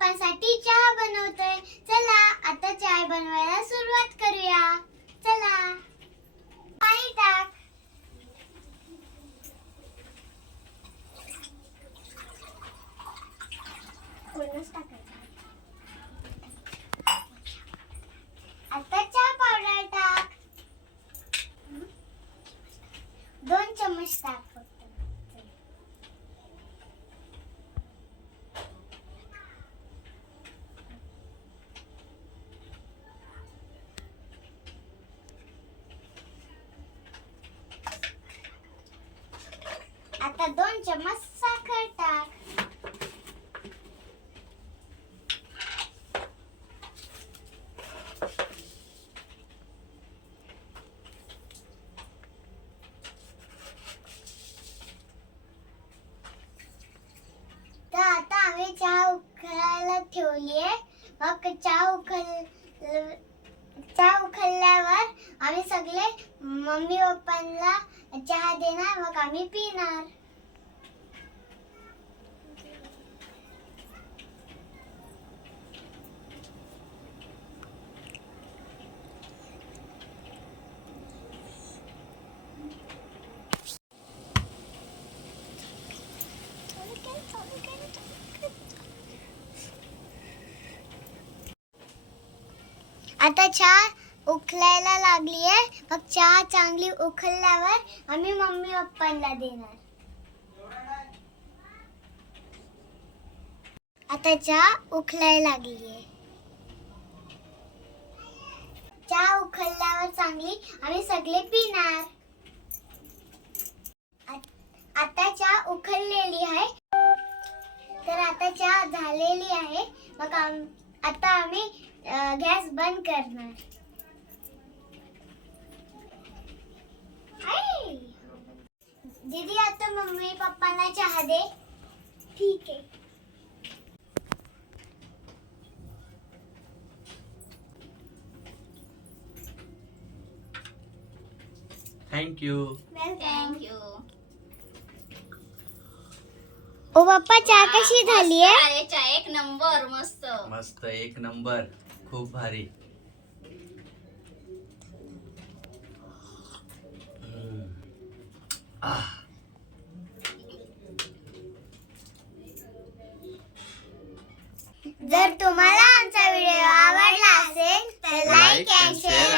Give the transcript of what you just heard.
पप्पांसाठी चहा बनवतोय चला आता चहा बनवायला सुरुवात करूया चला पाणी टाक पूर्णच टाकायचं आता चहा पावडर टाक दोन चम्मच टाक फक्त आता दोन साखर टाक तर आता आम्ही चहा उकळायला ठेवली आहे मग चहा उकळ चहा उकळल्यावर आम्ही सगळे मम्मी पप्पांना चहा देणार मग आम्ही पिणार आता चहा उखलायला लागली आहे मग चहा चांगली उकळल्यावर आम्ही मम्मी पप्पांना देणार. आता चहा उखलायला लागली आहे चहा उकळल्यावर चांगली आम्ही सगळे पिणार. झालेली आहे. मग आम- आता आम्ही गॅस बंद करणार! दीदी आता मम्मी पप्पांना चहा दे. ठीक आहे. थँक्यू वेलकम थँक्यू ओ पप्पा चहा कशी झाली आहे? एक नंबर मस्त. मस्त एक नंबर. खूप भारी. जर तुम्हाला आमचा व्हिडिओ आवडला असेल तर लाईक अँड शेअर